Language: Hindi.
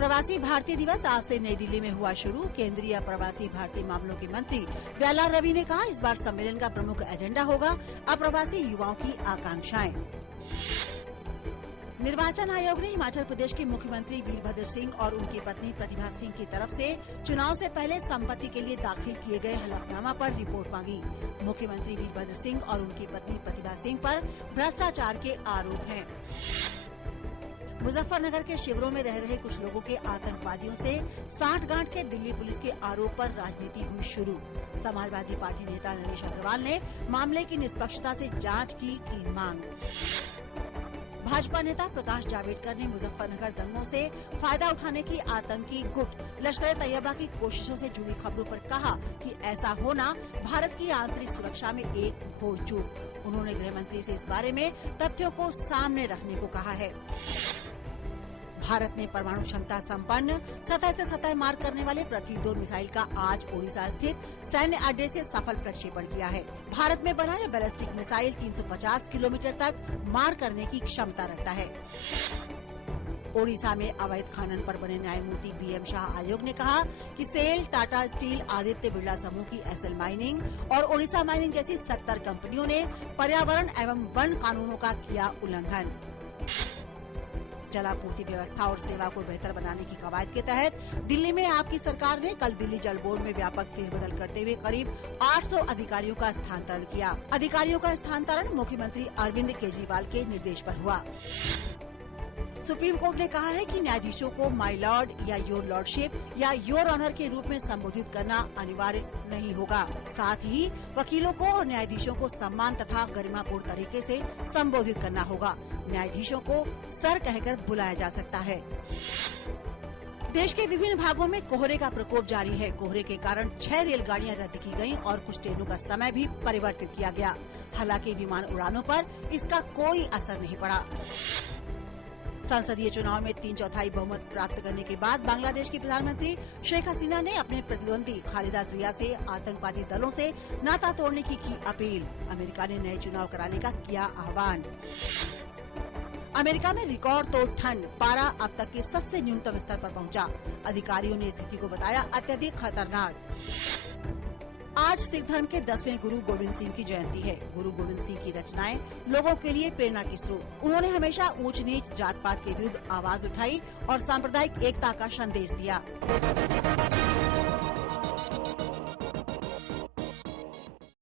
प्रवासी भारतीय दिवस आज से नई दिल्ली में हुआ शुरू। केंद्रीय प्रवासी भारतीय मामलों के मंत्री प्याला रवि ने कहा, इस बार सम्मेलन का प्रमुख एजेंडा होगा अप्रवासी युवाओं की आकांक्षाएं। निर्वाचन आयोग ने हिमाचल प्रदेश के मुख्यमंत्री वीरभद्र सिंह और उनकी पत्नी प्रतिभा सिंह की तरफ से चुनाव से पहले संपत्ति के लिए दाखिल किए गए हलफनामा पर रिपोर्ट मांगी। मुख्यमंत्री वीरभद्र सिंह और उनकी पत्नी प्रतिभा सिंह पर भ्रष्टाचार के आरोप हैं। मुजफ्फरनगर के शिविरों में रह रहे कुछ लोगों के आतंकवादियों से साठगांठ के दिल्ली पुलिस के आरोप पर राजनीति हुई शुरू। समाजवादी पार्टी नेता नरेश अग्रवाल ने मामले की निष्पक्षता से जांच की मांग। भाजपा नेता प्रकाश जावड़ेकर ने मुजफ्फरनगर दंगों से फायदा उठाने की आतंकी गुट लश्कर तैयबा की कोशिशों से जुड़ी खबरों पर कहा कि ऐसा होना भारत की आंतरिक सुरक्षा में एक घोर चूक। उन्होंने गृहमंत्री से इस बारे में तथ्यों को सामने रखने को कहा है। भारत ने परमाणु क्षमता संपन्न सतह से सतह मार करने वाले पृथ्वी 2 मिसाइल का आज ओडिशा स्थित सैन्य अड्डे से सफल प्रक्षेपण किया है। भारत में बना यह बैलिस्टिक मिसाइल 350 किलोमीटर तक मार करने की क्षमता रखता है। ओडिशा में अवैध खनन पर बने न्यायमूर्ति बीएम शाह आयोग ने कहा कि सेल, टाटा स्टील, आदित्य बिरला समूह की एसएल माइनिंग और ओडिशा माइनिंग जैसी 70 कंपनियों ने पर्यावरण एवं वन कानूनों का किया उल्लंघन। जलापूर्ति व्यवस्था और सेवा को बेहतर बनाने की कवायद के तहत दिल्ली में आपकी सरकार ने कल दिल्ली जल बोर्ड में व्यापक फेरबदल करते हुए करीब 800 अधिकारियों का स्थानांतरण किया। अधिकारियों का स्थानांतरण मुख्यमंत्री अरविंद केजरीवाल के निर्देश पर हुआ। सुप्रीम कोर्ट ने कहा है कि न्यायाधीशों को माय लॉर्ड या योर लॉर्डशिप या योर ऑनर के रूप में संबोधित करना अनिवार्य नहीं होगा। साथ ही वकीलों को और न्यायाधीशों को सम्मान तथा गरिमापूर्ण तरीके से संबोधित करना होगा। न्यायाधीशों को सर कहकर बुलाया जा सकता है। देश के विभिन्न भागों में कोहरे का प्रकोप जारी है। कोहरे के कारण 6 रेलगाड़ियां रद्द की गयीं और कुछ ट्रेनों का समय भी परिवर्तित किया गया। हालांकि विमान उड़ानों पर इसका कोई असर नहीं पड़ा। संसदीय चुनाव में 3/4 बहुमत प्राप्त करने के बाद बांग्लादेश की प्रधानमंत्री शेख हसीना ने अपने प्रतिद्वंदी खालिदा जिया से आतंकवादी दलों से नाता तोड़ने की अपील। अमेरिका ने नए चुनाव कराने का किया आह्वान। अमेरिका में रिकॉर्ड तोड़ ठंड, पारा अब तक के सबसे न्यूनतम स्तर पर पहुंचा। अधिकारियों ने स्थिति को बताया अत्यधिक खतरनाक। आज सिख धर्म के 10वें गुरु गोविंद सिंह की जयंती है। गुरु गोविंद सिंह की रचनाएं लोगों के लिए प्रेरणा की स्रोत। उन्होंने हमेशा ऊंच नीच, जात पात के विरुद्ध आवाज उठाई और सांप्रदायिक एकता का संदेश दिया।